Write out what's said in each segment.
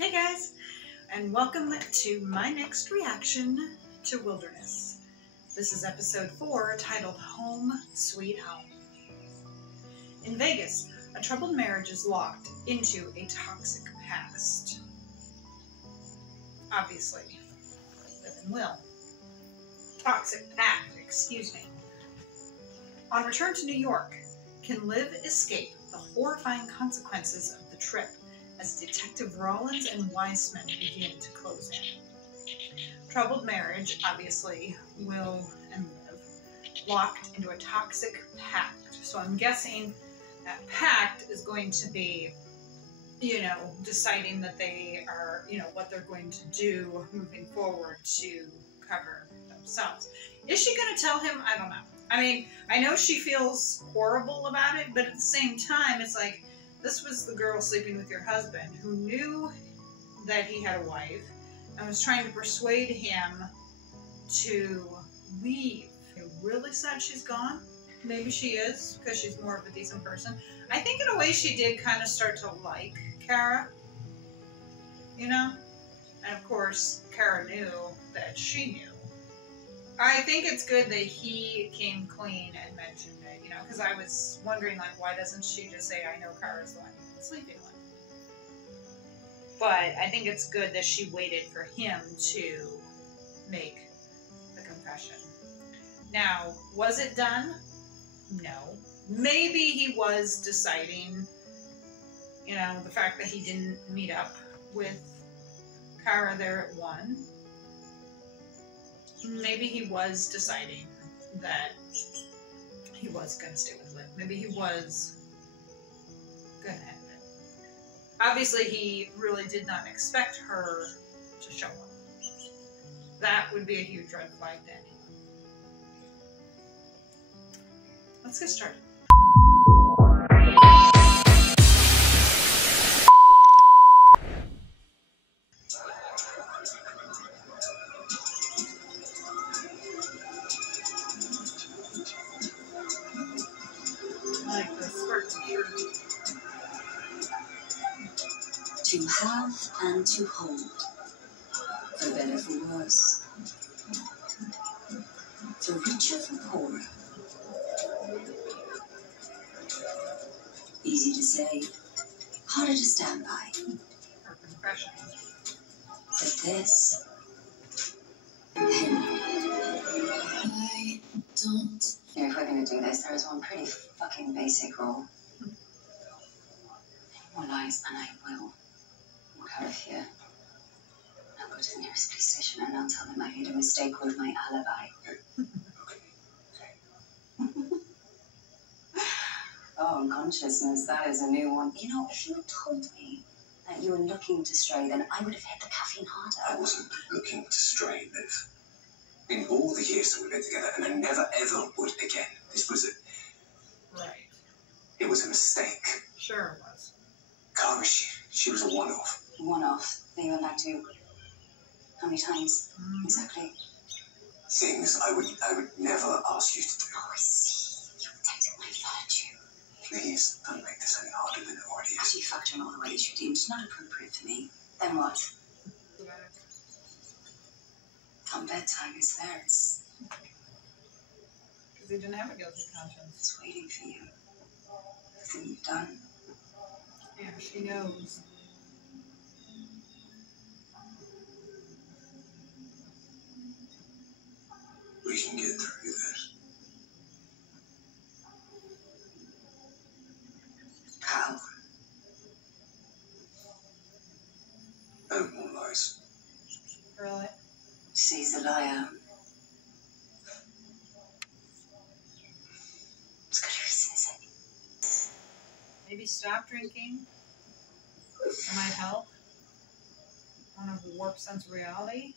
Hey guys, and welcome to my next reaction to Wilderness. This is episode 4 titled Home Sweet Home. In Vegas, a troubled marriage is locked into a toxic past. Obviously, Liv and Will. Toxic pact, excuse me. On return to New York, can Liv escape the horrifying consequences of the trip as Detective Rollins and Wiseman begin to close in? Troubled marriage, obviously, Will and Liv, locked into a toxic pact. So I'm guessing that pact is going to be, deciding that they are, what they're going to do moving forward to cover themselves. Is she going to tell him? I don't know. I mean, I know she feels horrible about it, but at the same time, it's like, this was the girl sleeping with your husband who knew that he had a wife and was trying to persuade him to leave. You're really sad she's gone? Maybe she is, because she's more of a decent person. I think in a way she did kind of start to like Kara, And of course, Kara knew that she knew. I think it's good that he came clean and mentioned it, because I was wondering, why doesn't she just say, I know Kara's the one you've been sleeping with? But I think it's good that she waited for him to make the confession. Now, was it done? No. Maybe he was deciding, the fact that he didn't meet up with Kara there at 1. Maybe he was deciding that he was going to stay with Liv. Maybe he was going to end it. Obviously, he really did not expect her to show up. That would be a huge red flag to anyone. Let's get started. To have and to hold, for better for worse, for richer for poorer. Easy to say, harder to stand by. Her confession. But this, him. I don't. If we're going to do this, there is one pretty fucking basic rule. More lies, and I will walk out of here. I'll go to the nearest police station and I'll tell them I made a mistake with my alibi. Okay. Oh, consciousness, that is a new one. If you had told me that you were looking to stray, then I would have hit the caffeine harder. I wasn't looking to stray, Liv. In all the years that we've been together, and I never ever would again. This was Right. It was a mistake. Sure it was. Kara, she was a one-off. One-off? That you went back to? How many times? Exactly. Things I would never ask you to do. Oh, I see. You protected my virtue. Please don't make this any harder than it already is. After you factor in all the ways you deemed not appropriate for me, then what? Come bedtime, it's there. It's because he didn't have a guilty conscience. It's waiting for you. Everything you've done. Yeah, she knows. We can get through this. How? No more lies. Really? She's a liar. It's good reason, is it? Maybe stop drinking. That might help. I don't have a warped sense of reality.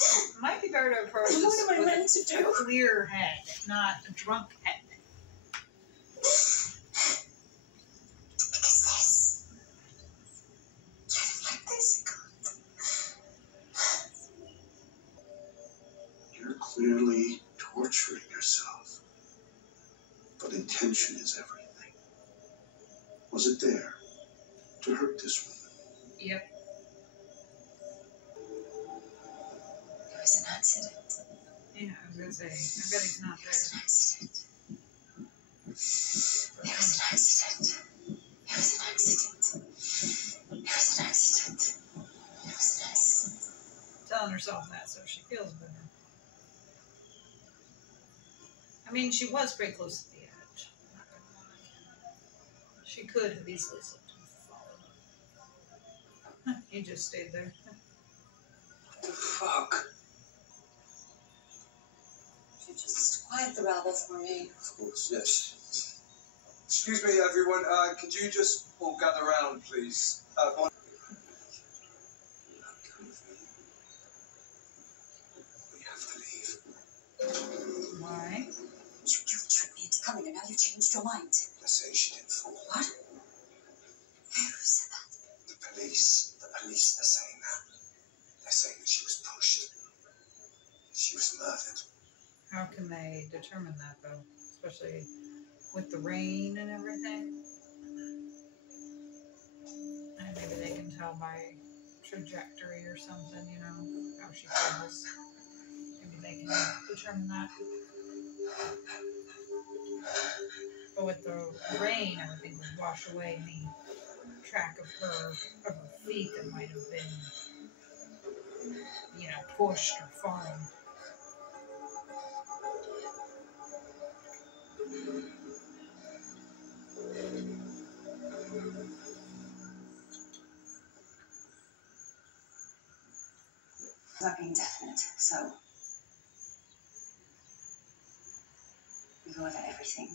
It might be better to approach this with a clear head, not a drunk head. You're clearly torturing yourself. But intention is everything. Was it there to hurt this woman? Yep. It was an accident. Yeah, I was gonna say, I bet he's not It there. was an accident. It was an accident. It was an accident. It was an accident. It was an accident. Telling herself that so she feels better. I mean, she was pretty close to the edge. Not gonna lie. She could have easily slipped and fallen. Huh, he just stayed there. What the fuck? Could you just quiet the rabble for me? Of course, yes. Excuse me, everyone. Could you just all gather around, please? One. We have to leave. Why? You guilt-tripped me into coming and now you've changed your mind. Let's say she didn't fall. What? Who said that? The police are saying that. They're saying that she was pushed. She was murdered. How can they determine that, though? Especially with the rain and everything? And maybe they can tell by trajectory or something, you know, how she falls. Maybe they can determine that. But with the rain, everything would wash away any track of her feet that might have been, you know, pushed or fallen. Not being definite, so we go over everything.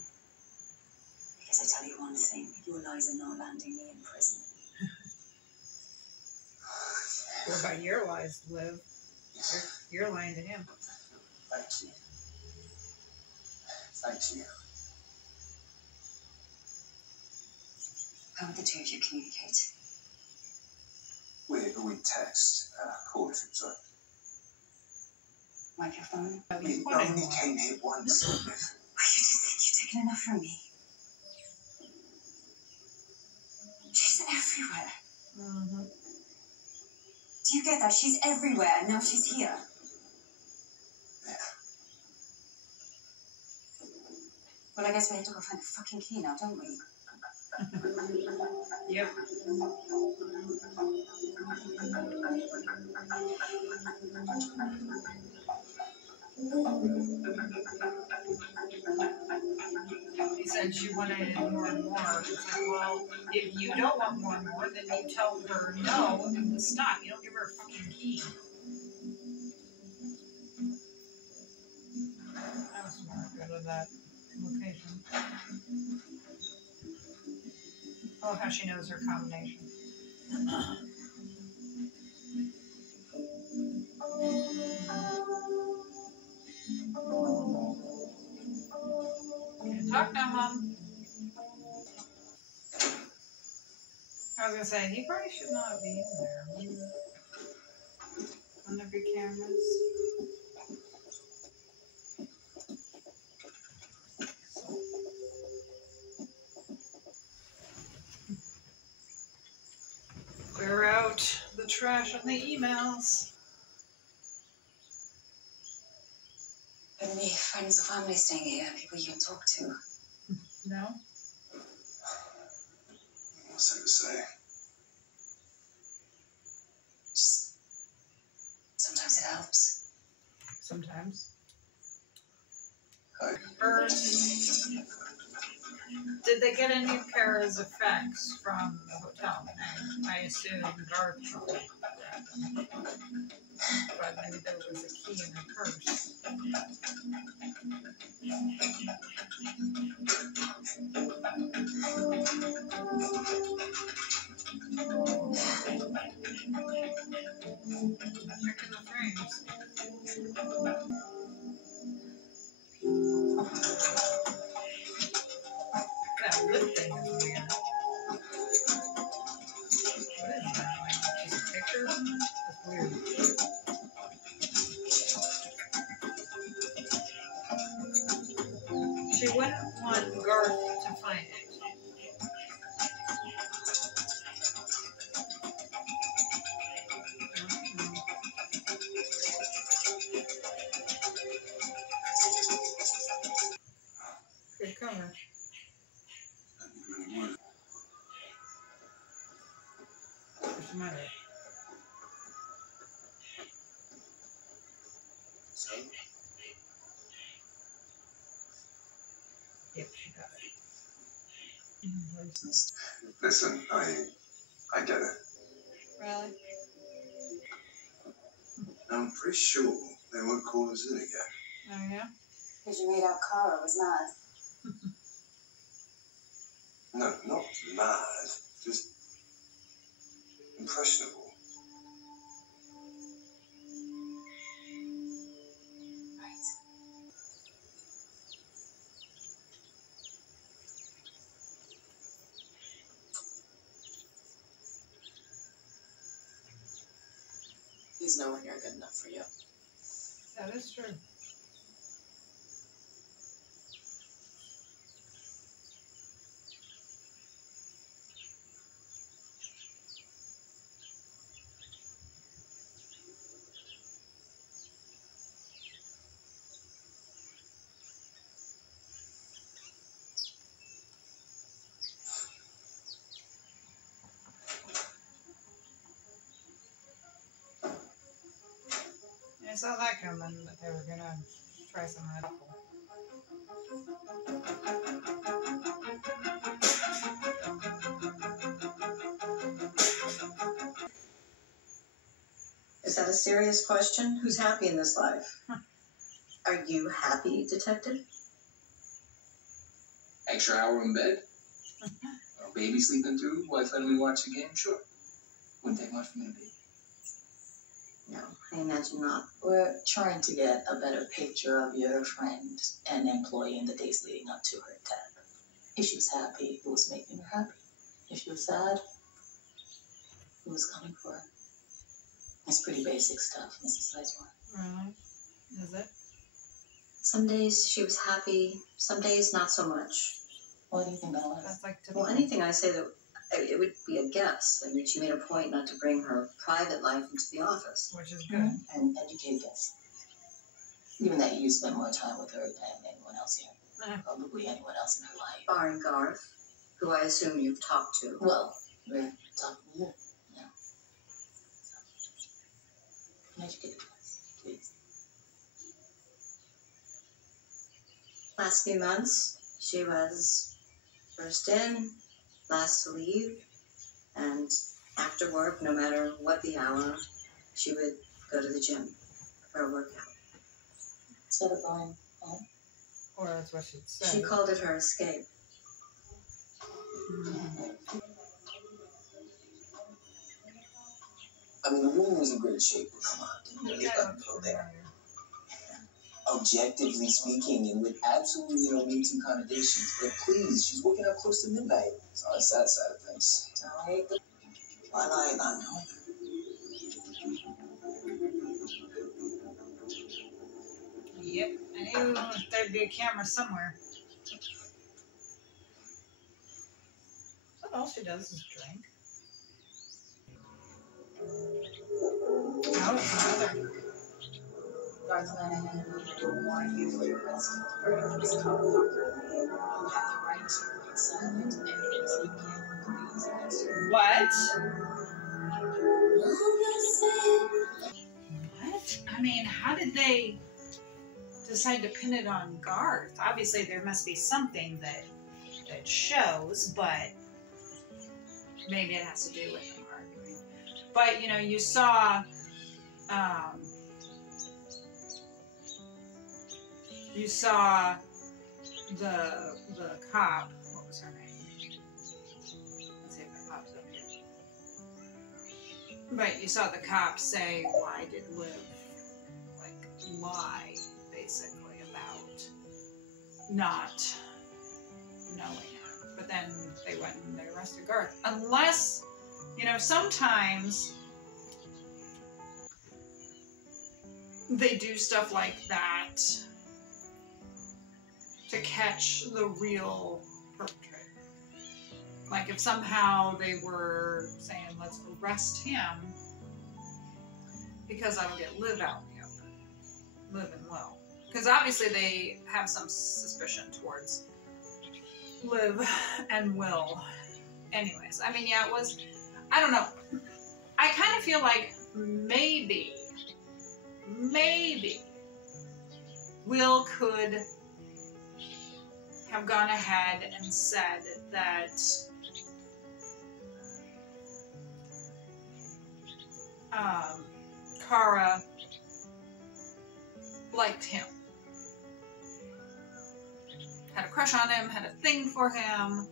Because I tell you one thing, your lies are not landing me in prison. What about your lies, Liv? You're lying to him. Thank you. Thank you. How would the two of you communicate? We text, call if it was right. Microphone? We only came here once. I didn't think you'd taken enough from me. She's everywhere. Mm-hmm. Do you get that? She's everywhere, and now she's here. Yeah. Well, I guess we have to go find the fucking key now, don't we? Yep. He said she wanted more and more. It's like, well, if you don't want more and more, then you tell her no and stop. You don't give her a fucking key. That was smart. Go to that location. Oh, how she knows her combination. Talk now, Mom. I was gonna say, he probably should not be in there. One of your cameras. Clear out the trash on the emails. Any friends or family staying here? People you can talk to? No? What's there to say? Just sometimes it helps. Sometimes. Hi. Did they get any of Kara's effects from the hotel? I assume Garth probably. But maybe there was a key in her purse. Checking the frames. That lip thing is weird. What is that? Like just a picture or something? That's weird. She wouldn't want Garth to find it. Mother. So, Yep, she got it. listen, I get it. Really? I'm pretty sure they won't call us in again. Oh, yeah? Because you made out Kara was mad. No, not mad. Just impressionable. Right. He's nowhere near good enough for you. That is true. I saw that coming, that they were gonna try some of that apple. Is that a serious question? Who's happy in this life? Are you happy, detective? Extra hour in bed? Baby sleeping through? Wife letting me watch the game? Sure. Wouldn't take much for me to be. No, I imagine not. We're trying to get a better picture of your friend and employee in the days leading up to her death. If she was happy, it was making her happy. If she was sad, it was coming for her. It's pretty basic stuff, Mrs. Sizemore. Really? Is it? Some days she was happy, some days not so much. What do you think that was? That's like typical. Well, anything I say that it would be a guess. I mean, she made a point not to bring her private life into the office. Which is good. And educate us. Given that you spend more time with her than anyone else here. Probably anyone else in her life. Barring Garth, who I assume you've talked to. Well, we're talking to you now. So, educate us, please. Last few months, she was first in, last to leave, and after work, no matter what the hour, she would go to the gym for a workout. Instead of going home. Or that's what she'd say. She called it her escape. I mean, the woman was in great shape, but come on, didn't really let go there. Objectively speaking, and with absolutely no Me Too connotations, but please, she's working out close to midnight. It's on the sad side of things. Alright. Why lie about knowing? Yep. I knew there'd be a camera somewhere. What all she does is drink. Oh, it's another. Garth Lennon warned you for your risk of hurting this top doctor. You have the right to remain silent and if you can, please answer. What? What? I mean, how did they decide to pin it on Garth? Obviously, there must be something that shows, but maybe it has to do with them arguing. But you know, you saw, the cop. What was her name? Let's see if it pops up here. But you saw the cop say, "Why did Liv lie?" Basically about not knowing her. But then they went and they arrested Garth. Unless, you know, sometimes they do stuff like that to catch the real perpetrator. Like if somehow they were saying, let's arrest him because I will get Liv out in the open. Liv and Will. Because obviously they have some suspicion towards Liv and Will. Anyways, I mean, yeah, it was, I don't know. I kind of feel like maybe Will could have gone ahead and said that Kara liked him, had a crush on him, had a thing for him,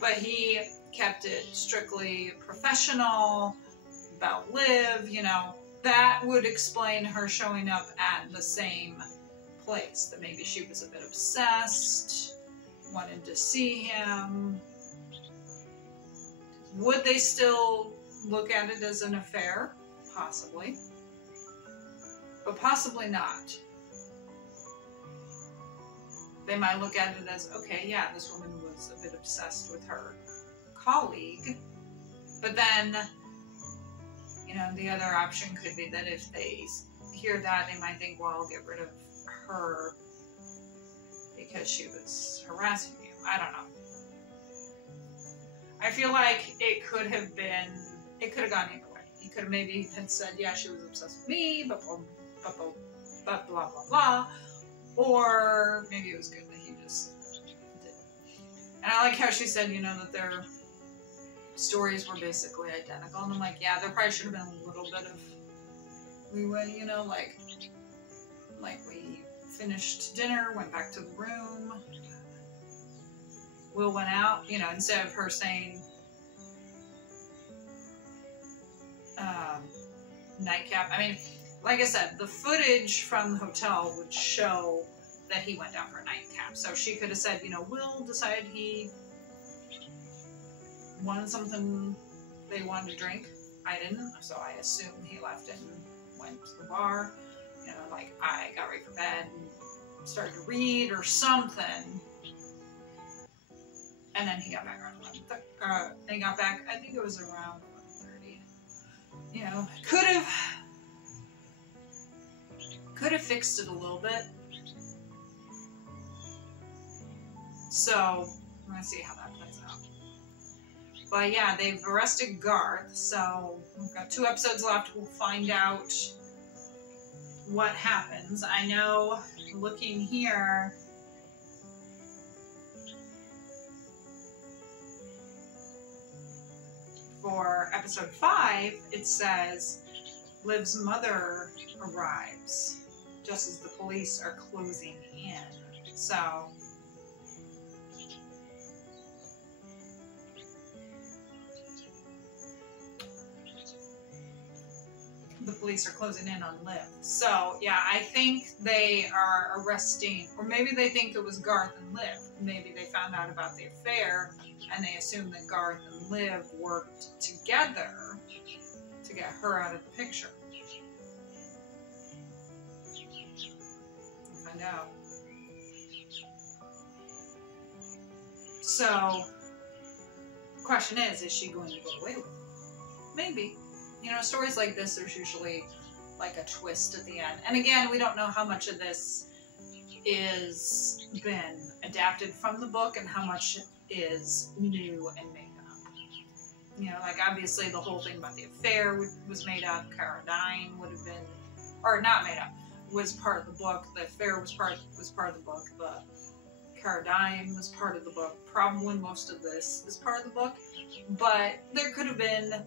but he kept it strictly professional about Liv, you know. That would explain her showing up at the same place, that maybe she was a bit obsessed, wanted to see him. Would they still look at it as an affair? Possibly. But possibly not. They might look at it as, okay, yeah, this woman was a bit obsessed with her colleague. But then, you know, the other option could be that if they hear that, they might think, well, I'll get rid of her because she was harassing you. I don't know. I feel like it could have gone either way. He could have maybe had said, yeah, she was obsessed with me, but blah, blah, blah. Or maybe it was good that he just did. And I like how she said, you know, that their stories were basically identical. And I'm like, yeah, there probably should have been a little bit of leeway, you know, like we finished dinner, went back to the room. Will went out, you know, instead of her saying nightcap. I mean, like I said, the footage from the hotel would show that he went down for a nightcap. So she could have said, you know, Will decided he wanted something they wanted to drink. I didn't, so I assume he left and went to the bar. You know, like I got ready for bed and started to read or something. And then he got back around 11:30. He got back, I think it was around 11:30. You know, could have fixed it a little bit. So, I'm gonna see how that plays out. But yeah, they've arrested Garth, so we've got 2 episodes left. We'll find out what happens. I know, looking here, for episode 5, it says Liv's mother arrives just as the police are closing in. So the police are closing in on Liv. So yeah, I think they are arresting, or maybe they think it was Garth and Liv. Maybe they found out about the affair and they assumed that Garth and Liv worked together to get her out of the picture. We'll find out. So, the question is she going to get away with it? Maybe. You know, stories like this, there's usually like a twist at the end. And again, we don't know how much of this is been adapted from the book and how much is new and made up. You know, like obviously the whole thing about the affair was made up. Cara dying would have been, or not made up, was part of the book. The affair was part of the book. The Cara dying was part of the book. Probably most of this is part of the book. But there could have been,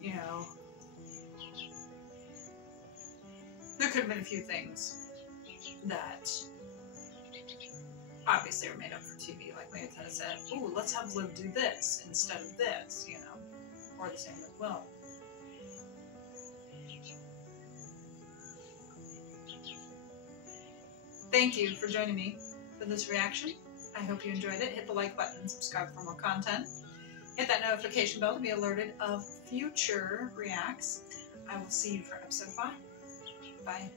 you know, there could have been a few things that obviously are made up for TV. Like maybe they said, "Ooh, let's have Liv do this instead of this," you know, or the same with Will. Thank you for joining me for this reaction. I hope you enjoyed it. Hit the like button and subscribe for more content. Hit that notification bell to be alerted of future reacts. I will see you for episode 5. Bye.